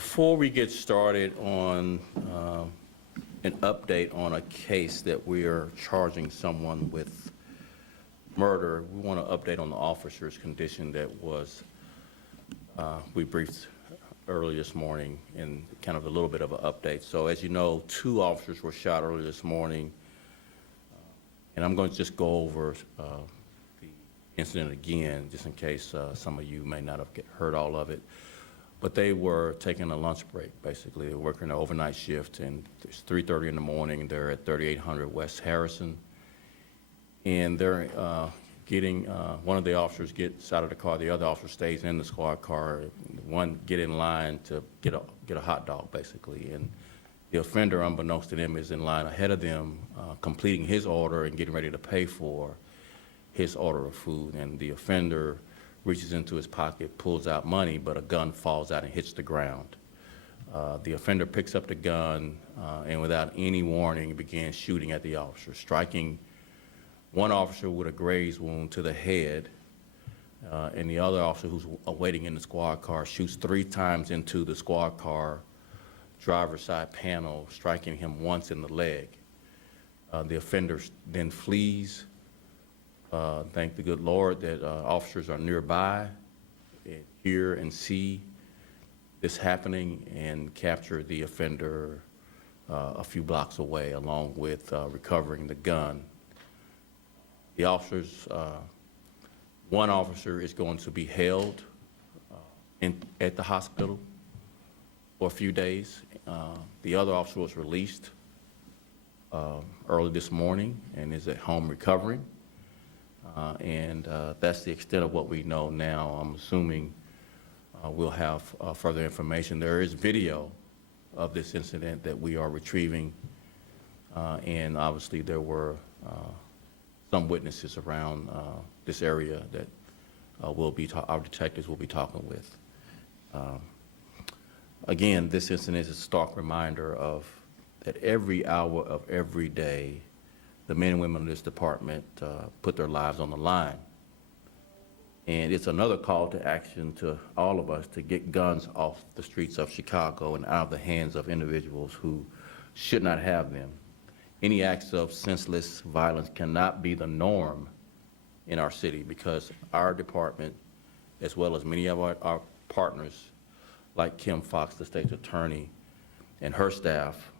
Before we get started on an update on a case that we are charging someone with murder, we want to update on the officer's condition that was, we briefed early this morning, and kind of a little bit of an update. So as you know, 2 officers were shot early this morning, and I'm going to just go over the incident again, just in case some of you may not have heard all of it. But they were taking a lunch break, basically. They were working an overnight shift, and it's 3:30 in the morning. They're at 3800 West Harrison, and they're getting, one of the officers gets out of the car, the other officer stays in the squad car. One get in line to get a hot dog, basically, and the offender, unbeknownst to them, is in line ahead of them, completing his order and getting ready to pay for his order of food, and the offender reaches into his pocket, pulls out money, but a gun falls out and hits the ground. The offender picks up the gun and without any warning began shooting at the officer, striking one officer with a graze wound to the head, and the other officer, who's waiting in the squad car, shoots 3 times into the squad car driver's side panel, striking him once in the leg. The offender then flees. Thank the good Lord that officers are nearby and hear and see this happening and capture the offender a few blocks away, along with recovering the gun. The officers, one officer is going to be held at the hospital for a few days. The other officer was released early this morning and is at home recovering. And that's the extent of what we know now. I'm assuming we'll have further information. There is video of this incident that we are retrieving, and obviously there were some witnesses around this area that our detectives will be talking with. Again, this incident is a stark reminder of that every hour of every day, the men and women in this department put their lives on the line. And it's another call to action to all of us to get guns off the streets of Chicago and out of the hands of individuals who should not have them. Any acts of senseless violence cannot be the norm in our city, because our department, as well as many of our partners, like Kim Fox, the state's attorney, and her staff,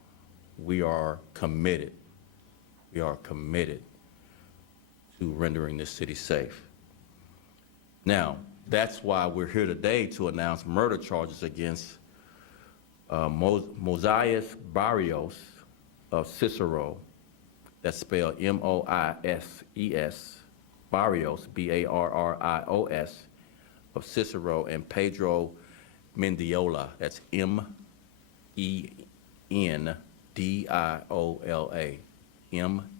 we are committed. We are committed to rendering this city safe. Now, that's why we're here today to announce murder charges against Moises Barrios of Cicero, that's spelled M-O-I-S-E-S, Barrios, B-A-R-R-I-O-S, of Cicero, and Pedro Mendiola, that's M-E-N-D-I-O-L-A. M-E-N-D-I-O-L-A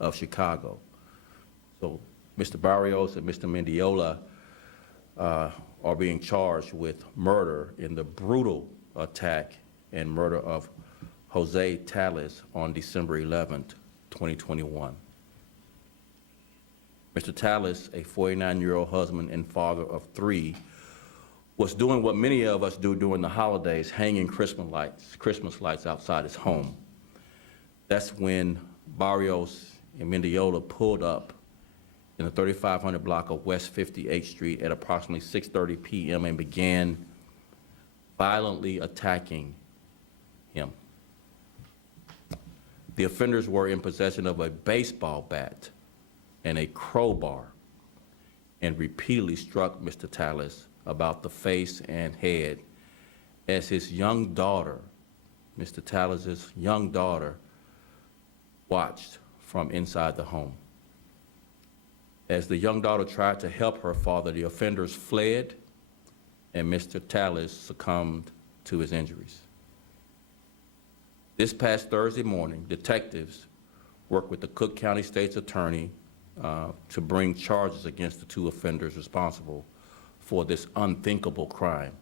of Chicago. So Mr. Barrios and Mr. Mendiola are being charged with murder in the brutal attack and murder of Jose Tales on December 11th, 2021. Mr. Tales, a 49-year-old husband and father of 3, was doing what many of us do during the holidays, hanging Christmas lights outside his home. That's when Barrios and Mendiola pulled up in the 3500 block of West 58th Street at approximately 6:30 p.m. and began violently attacking him. The offenders were in possession of a baseball bat and a crowbar and repeatedly struck Mr. Tales about the face and head as his young daughter, Mr. Tales' young daughter, watched from inside the home. As the young daughter tried to help her father, the offenders fled and Mr. Tales succumbed to his injuries. This past Thursday morning, detectives worked with the Cook County State's Attorney to bring charges against the 2 offenders responsible for this unthinkable crime.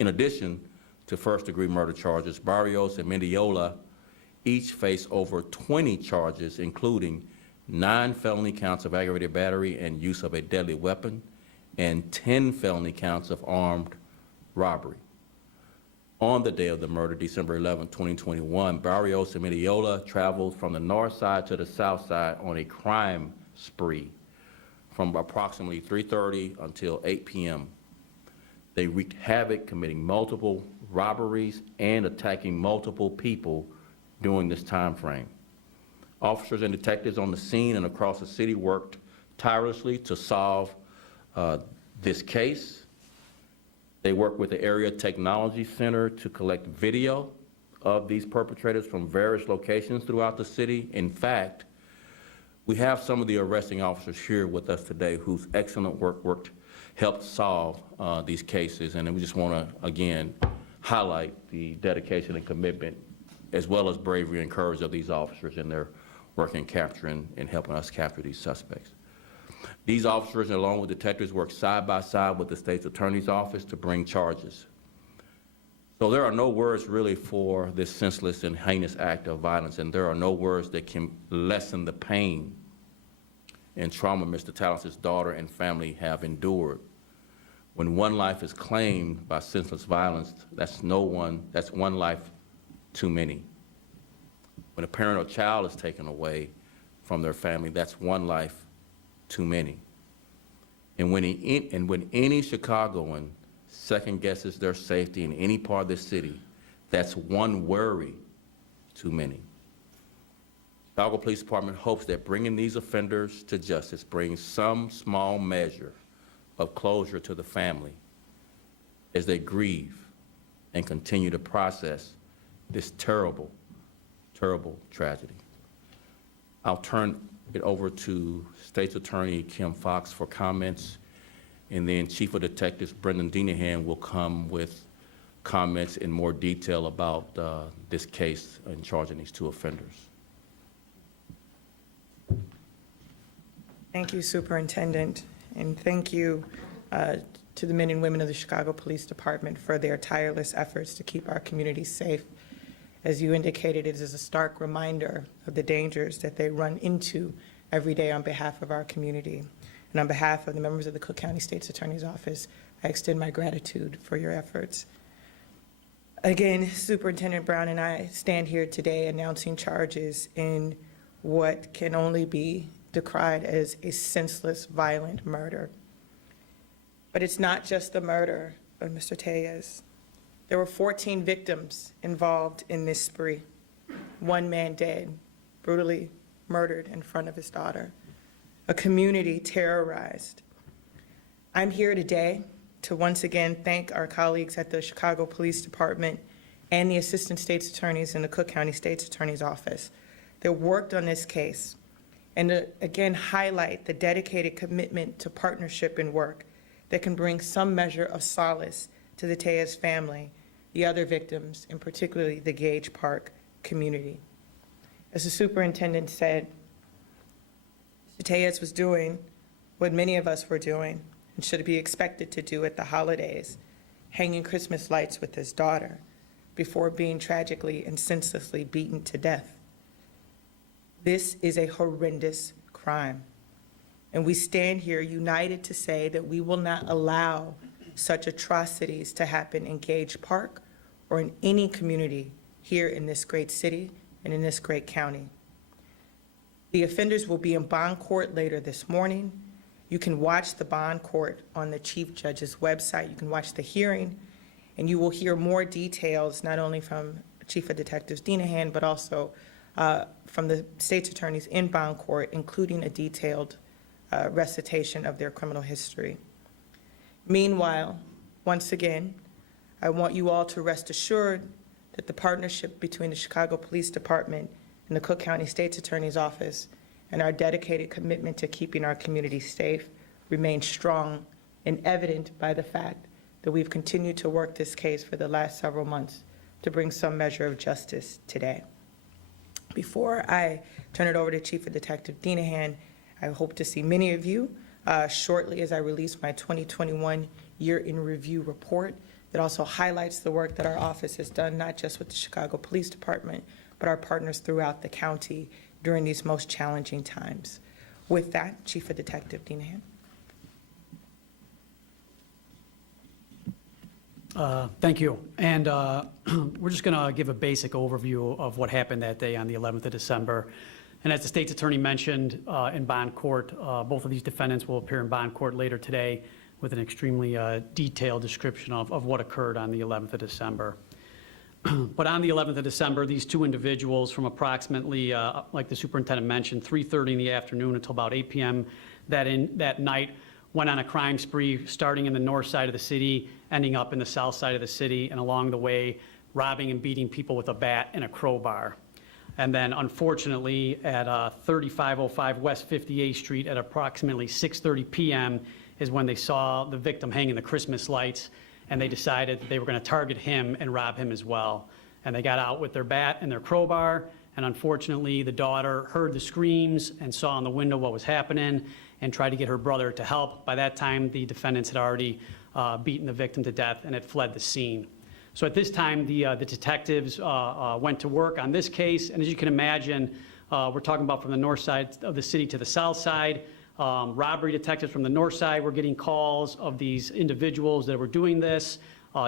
In addition to first-degree murder charges, Barrios and Mendiola each face over 20 charges, including 9 felony counts of aggravated battery and use of a deadly weapon, and 10 felony counts of armed robbery. On the day of the murder, December 11, 2021, Barrios and Mediola traveled from the north side to the south side on a crime spree from approximately 3:30 until 8 p.m. They wreaked havoc, committing multiple robberies and attacking multiple people during this time frame. Officers and detectives on the scene and across the city worked tirelessly to solve this case. They worked with the Area Technology Center to collect video of these perpetrators from various locations throughout the city. In fact, we have some of the arresting officers here with us today whose excellent work helped solve these cases, and we just want to, again, highlight the dedication and commitment as well as bravery and courage of these officers in their work in capturing and helping us capture these suspects. These officers, along with detectives, work side by side with the state's attorney's office to bring charges. So there are no words really for this senseless and heinous act of violence, and there are no words that can lessen the pain and trauma Mr. Tallis' daughter and family have endured. When one life is claimed by senseless violence, that's one life too many. When a parent or child is taken away from their family, that's one life too many. And when any Chicagoan second guesses their safety in any part of the city, that's one worry too many. Chicago Police Department hopes that bringing these offenders to justice brings some small measure of closure to the family as they grieve and continue to process this terrible, terrible tragedy. I'll turn it over to State's Attorney Kim Fox for comments, and then Chief of Detectives Brendan Denahan will come with comments in more detail about this case and charging these two offenders. Thank you, Superintendent, and thank you to the men and women of the Chicago Police Department for their tireless efforts to keep our community safe. As you indicated, it is a stark reminder of the dangers that they run into every day on behalf of our community. And on behalf of the members of the Cook County State's Attorney's Office, I extend my gratitude for your efforts. Again, Superintendent Brown and I stand here today announcing charges in what can only be decried as a senseless, violent murder. But it's not just the murder of Mr. Tellez. There were 14 victims involved in this spree. One man dead, brutally murdered in front of his daughter. A community terrorized. I'm here today to once again thank our colleagues at the Chicago Police Department and the Assistant State's Attorneys in the Cook County State's Attorney's Office that worked on this case, and to again highlight the dedicated commitment to partnership and work that can bring some measure of solace to the Tellez family, the other victims, and particularly the Gage Park community. As the superintendent said, Mr. Tellez was doing what many of us were doing and should be expected to do at the holidays, hanging Christmas lights with his daughter before being tragically and senselessly beaten to death. This is a horrendous crime, and we stand here united to say that we will not allow such atrocities to happen in Gage Park or in any community here in this great city and in this great county. The offenders will be in bond court later this morning. You can watch the bond court on the Chief Judge's website. You can watch the hearing, and you will hear more details not only from Chief of Detectives Denahan, but also from the state's attorneys in bond court, including a detailed recitation of their criminal history. Meanwhile, once again, I want you all to rest assured that the partnership between the Chicago Police Department and the Cook County State's Attorney's Office and our dedicated commitment to keeping our community safe remains strong and evident by the fact that we've continued to work this case for the last several months to bring some measure of justice today. Before I turn it over to Chief of Detective Denahan, I hope to see many of you shortly as I release my 2021 Year in Review report that also highlights the work that our office has done, not just with the Chicago Police Department, but our partners throughout the county during these most challenging times. With that, Chief of Detective Denahan. Thank you. And we're just going to give a basic overview of what happened that day on the 11th of December. And as the state's attorney mentioned in bond court, both of these defendants will appear in bond court later today with an extremely detailed description of what occurred on the 11th of December. But on the 11th of December, these two individuals from approximately, like the superintendent mentioned, 3:30 in the afternoon until about 8 p.m. that night, went on a crime spree, starting in the north side of the city, ending up in the south side of the city, and along the way, robbing and beating people with a bat and a crowbar. And then, unfortunately, at 3505 West 58th Street at approximately 6:30 p.m. is when they saw the victim hanging the Christmas lights, and they decided that they were going to target him and rob him as well. And they got out with their bat and their crowbar, and unfortunately, the daughter heard the screams and saw in the window what was happening and tried to get her brother to help. By that time, the defendants had already beaten the victim to death and had fled the scene. So at this time, the detectives went to work on this case, and as you can imagine, we're talking about from the north side of the city to the south side. Robbery detectives from the north side were getting calls of these individuals that were doing this.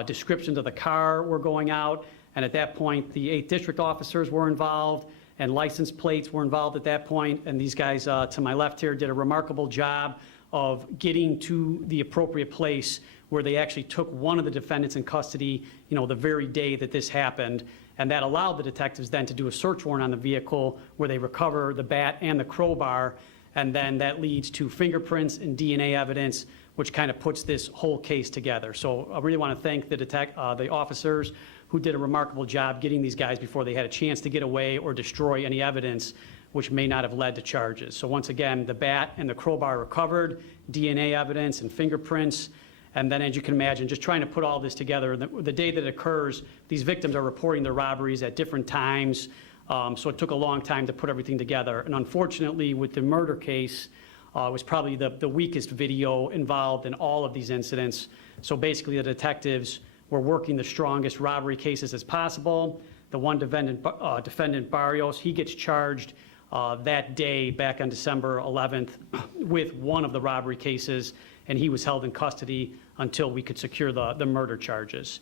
Descriptions of the car were going out, and at that point, the 8th District officers were involved, and license plates were involved at that point, and these guys to my left here did a remarkable job of getting to the appropriate place where they actually took one of the defendants in custody, the very day that this happened, and that allowed the detectives then to do a search warrant on the vehicle where they recover the bat and the crowbar, and then that leads to fingerprints and DNA evidence, which kind of puts this whole case together. So I really want to thank the officers who did a remarkable job getting these guys before they had a chance to get away or destroy any evidence which may not have led to charges. So once again, the bat and the crowbar recovered, DNA evidence and fingerprints, and then as you can imagine, just trying to put all this together, the day that it occurs, these victims are reporting their robberies at different times, so it took a long time to put everything together. And unfortunately, with the murder case, it was probably the weakest video involved in all of these incidents. So basically, the detectives were working the strongest robbery cases as possible. The one defendant, Barrios, he gets charged that day, back on December 11th, with one of the robbery cases, and he was held in custody until we could secure the murder charges.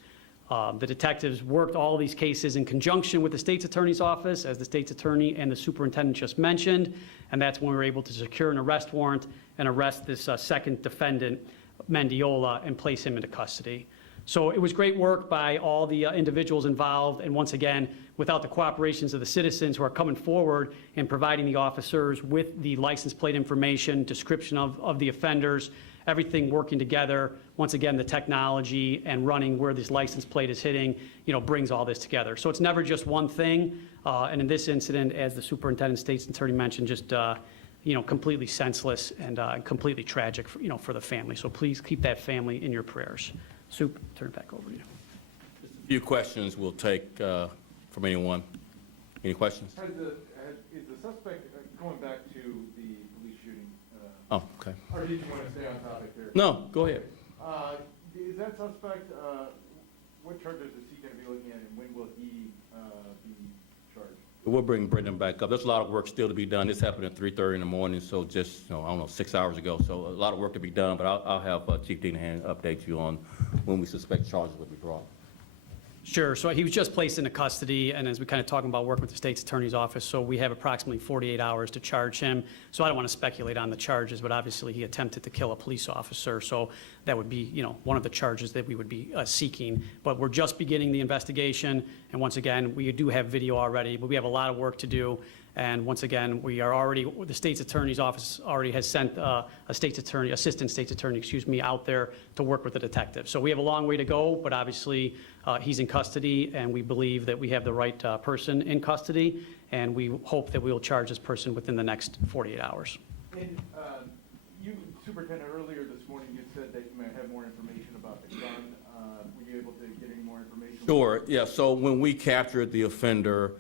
The detectives worked all of these cases in conjunction with the state's attorney's office, as the state's attorney and the superintendent just mentioned, and that's when we were able to secure an arrest warrant and arrest this second defendant, Mendiola, and place him into custody. So it was great work by all the individuals involved, and once again, without the cooperations of the citizens who are coming forward and providing the officers with the license plate information, description of the offenders, everything working together, once again, the technology and running where this license plate is hitting, brings all this together. So it's never just one thing, and in this incident, as the superintendent, state's attorney mentioned, just completely senseless and completely tragic for the family. So please keep that family in your prayers. Soup, turn it back over to you. A few questions we'll take from anyone. Any questions? Is the suspect, going back to the police shooting, Oh, okay. or did you want to stay on topic there? No, go ahead. Is that suspect, what charges is he going to be looking at, and when will he be charged? We'll bring Brendan back up. There's a lot of work still to be done. This happened at 3:30 in the morning, so just, I don't know, 6 hours ago. So a lot of work to be done, but I'll have Chief Dinahan update you on when we suspect charges will be brought. Sure. So he was just placed into custody, and as we kind of talking about working with the state's attorney's office, so we have approximately 48 hours to charge him. So I don't want to speculate on the charges, but obviously he attempted to kill a police officer, so that would be, one of the charges that we would be seeking. But we're just beginning the investigation, and once again, we do have video already, but we have a lot of work to do. And once again, we are already, the state's attorney's office already has sent assistant state's attorney, out there to work with the detective. So we have a long way to go, but obviously he's in custody, and we believe that we have the right person in custody, and we hope that we will charge this person within the next 48 hours. And you, Superintendent, earlier this morning, you said that you might have more information about the gun. Were you able to get any more information? Sure, yeah. So when we captured the offender,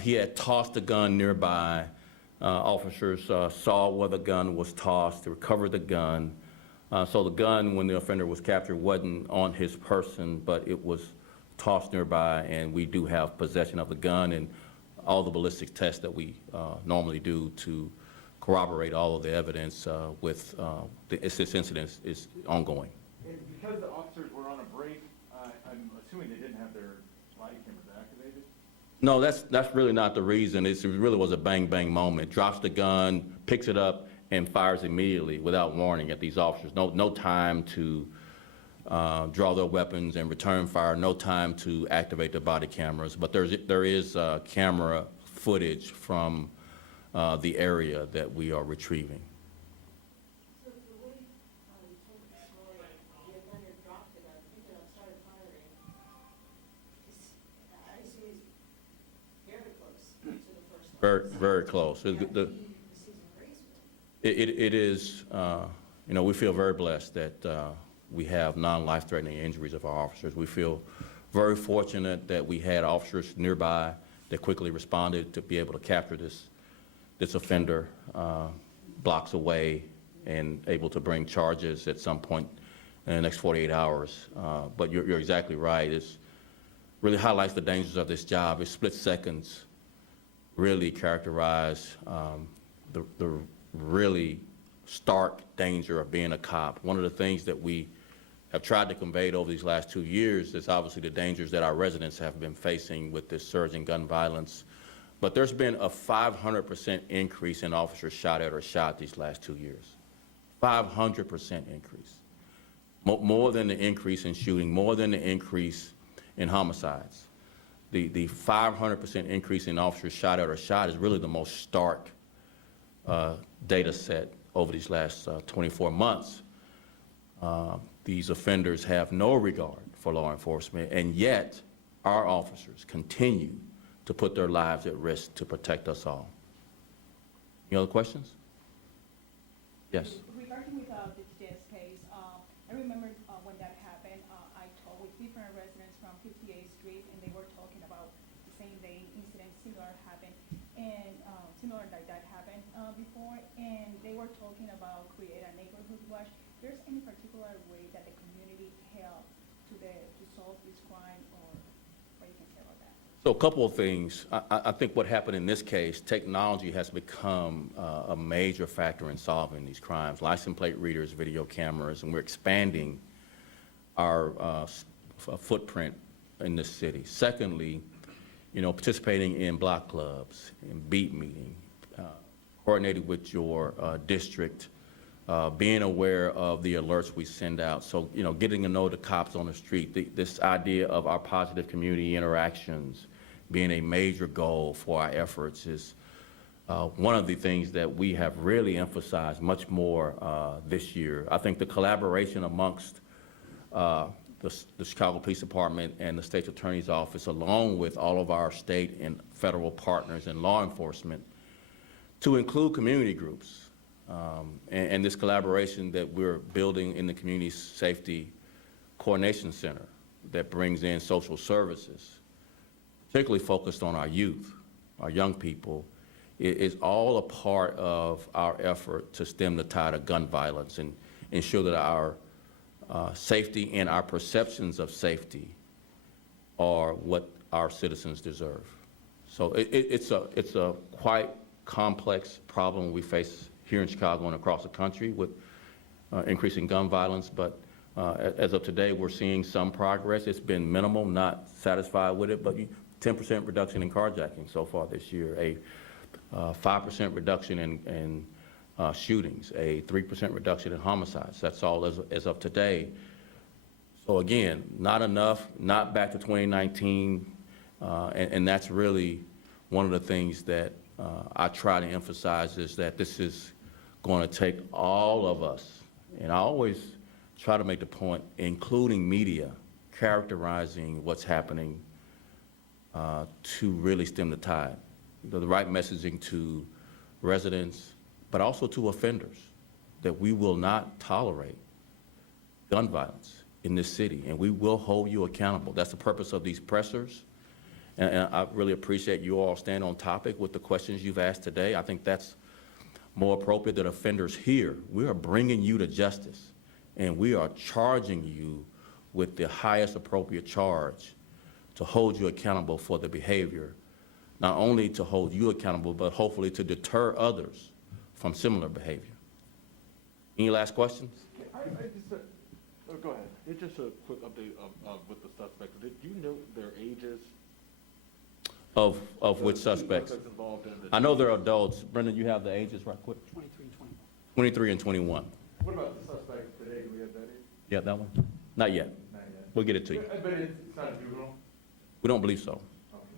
he had tossed a gun nearby. Officers saw where the gun was tossed, they recovered the gun. So the gun, when the offender was captured, wasn't on his person, but it was tossed nearby, and we do have possession of the gun and all the ballistic tests that we normally do to corroborate all of the evidence this incident is ongoing. And because the officers were on a break, I'm assuming they didn't have their body cameras activated? No, that's really not the reason. It really was a bang-bang moment. Drops the gun, picks it up, and fires immediately without warning at these officers. No time to draw their weapons and return fire, no time to activate the body cameras. But there is camera footage from the area that we are retrieving. So the way you told the story, the offender dropped the gun, picked it up, started firing, I assume he's very close to the first one. Very close. He received a grace with it. It is, we feel very blessed that we have non-life-threatening injuries of our officers. We feel very fortunate that we had officers nearby that quickly responded to be able to capture this offender blocks away and able to bring charges at some point in the next 48 hours. But you're exactly right. It really highlights the dangers of this job. It's split seconds really characterize the really stark danger of being a cop. One of the things that we have tried to convey over these last 2 years is obviously the dangers that our residents have been facing with this surge in gun violence. But there's been a 500% increase in officers shot at or shot these last 2 years. 500% increase. More than the increase in shooting, more than the increase in homicides. The 500% increase in officers shot at or shot is really the most stark data set over these last 24 months. These offenders have no regard for law enforcement, and yet our officers continue to put their lives at risk to protect us all. Any other questions? Yes. Regarding with this case, I remember when that happened, I talked with different residents from 58th Street, and they were talking about the same day incident similar happened, and similar like that happened before, and they were talking about create a neighborhood watch. There's any particular way that the community helped to solve this crime, or what you can say about that? So a couple of things. I think what happened in this case, technology has become a major factor in solving these crimes. License plate readers, video cameras, and we're expanding our footprint in this city. Secondly, participating in block clubs, in beat meeting, coordinating with your district, being aware of the alerts we send out. So, getting to know the cops on the street, this idea of our positive community interactions being a major goal for our efforts is one of the things that we have really emphasized much more this year. I think the collaboration amongst the Chicago Police Department and the State's Attorney's Office, along with all of our state and federal partners and law enforcement, to include community groups. And this collaboration that we're building in the Community Safety Coordination Center that brings in social services, particularly focused on our youth, our young people, is all a part of our effort to stem the tide of gun violence and ensure that our safety and our perceptions of safety are what our citizens deserve. So it's a quite complex problem we face here in Chicago and across the country with increasing gun violence, but as of today, we're seeing some progress. It's been minimal, not satisfied with it, but 10% reduction in carjacking so far this year, a 5% reduction in shootings, a 3% reduction in homicides. That's all as of today. So again, not enough, not back to 2019, and that's really one of the things that I try to emphasize is that this is going to take all of us, and I always try to make the point, including media, characterizing what's happening to really stem the tide. The right messaging to residents, but also to offenders, that we will not tolerate gun violence in this city, and we will hold you accountable. That's the purpose of these pressers, and I really appreciate you all staying on topic with the questions you've asked today. I think that's more appropriate that offenders hear. We are bringing you to justice, and we are charging you with the highest appropriate charge to hold you accountable for the behavior, not only to hold you accountable, but hopefully to deter others from similar behavior. Any last questions? I just, Oh, go ahead. It's just a quick update with the suspects. Did you know their ages? Of which The two suspects? involved in the. I know they're adults. Brendan, you have the ages right quick? 23 and 21. What about the suspect today? Do we have that age? You have that one? Not yet. Not yet. We'll get it to you. But it's not a juvenile? We don't believe so,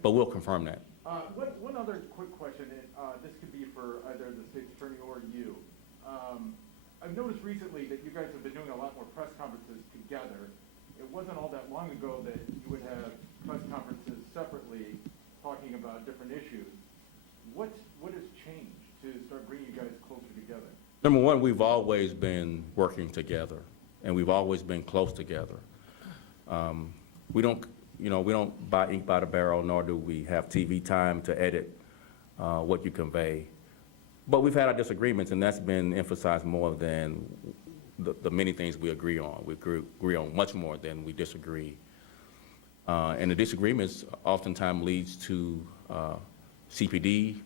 but we'll confirm that. One other quick question, and this could be for either the state's attorney or you. I've noticed recently that you guys have been doing a lot more press conferences together. It wasn't all that long ago that you would have press conferences separately talking about different issues. What has changed to start bringing you guys closer together? Number one, we've always been working together, and we've always been close together. We don't buy ink by the barrel, nor do we have TV time to edit what you convey. But we've had our disagreements, and that's been emphasized more than the many things we agree on. We agree on much more than we disagree. And the disagreements oftentimes leads to CPD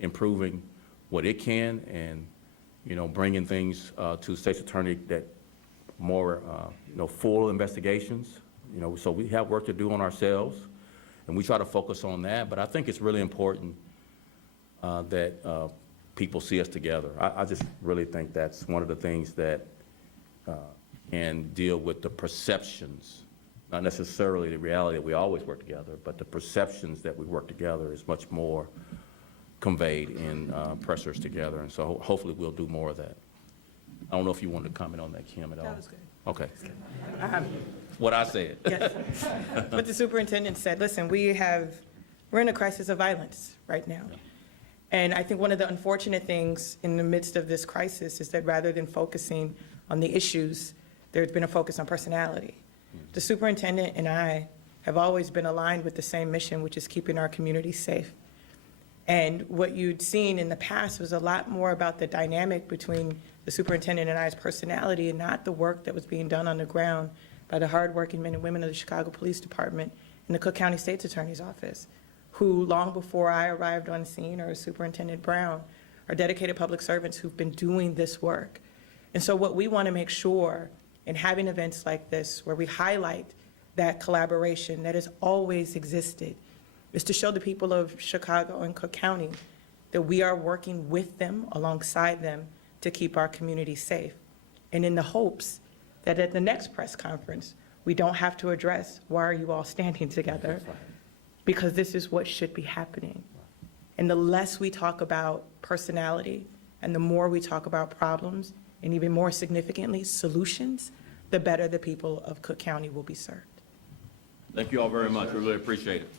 improving what it can, and bringing things to the state's attorney that more full investigations. So we have work to do on ourselves, and we try to focus on that. But I think it's really important that people see us together. I just really think that's one of the things that can deal with the perceptions, not necessarily the reality that we always work together, but the perceptions that we work together is much more conveyed in pressers together. And so hopefully we'll do more of that. I don't know if you wanted to comment on that, Kim, at all. That was good. Okay. Um, What I said. Yes. But the superintendent said, listen, we're in a crisis of violence right now. And I think one of the unfortunate things in the midst of this crisis is that rather than focusing on the issues, there's been a focus on personality. The superintendent and I have always been aligned with the same mission, which is keeping our community safe. And what you'd seen in the past was a lot more about the dynamic between the superintendent and I's personality, and not the work that was being done on the ground by the hardworking men and women of the Chicago Police Department and the Cook County State's Attorney's Office, who long before I arrived on scene, or Superintendent Brown, are dedicated public servants who've been doing this work. And so what we want to make sure in having events like this, where we highlight that collaboration that has always existed, is to show the people of Chicago and Cook County that we are working with them, alongside them, to keep our community safe. And in the hopes that at the next press conference, we don't have to address, why are you all standing together? Because this is what should be happening. And the less we talk about personality, and the more we talk about problems, and even more significantly, solutions, the better the people of Cook County will be served. Thank you all very much. We really appreciate it.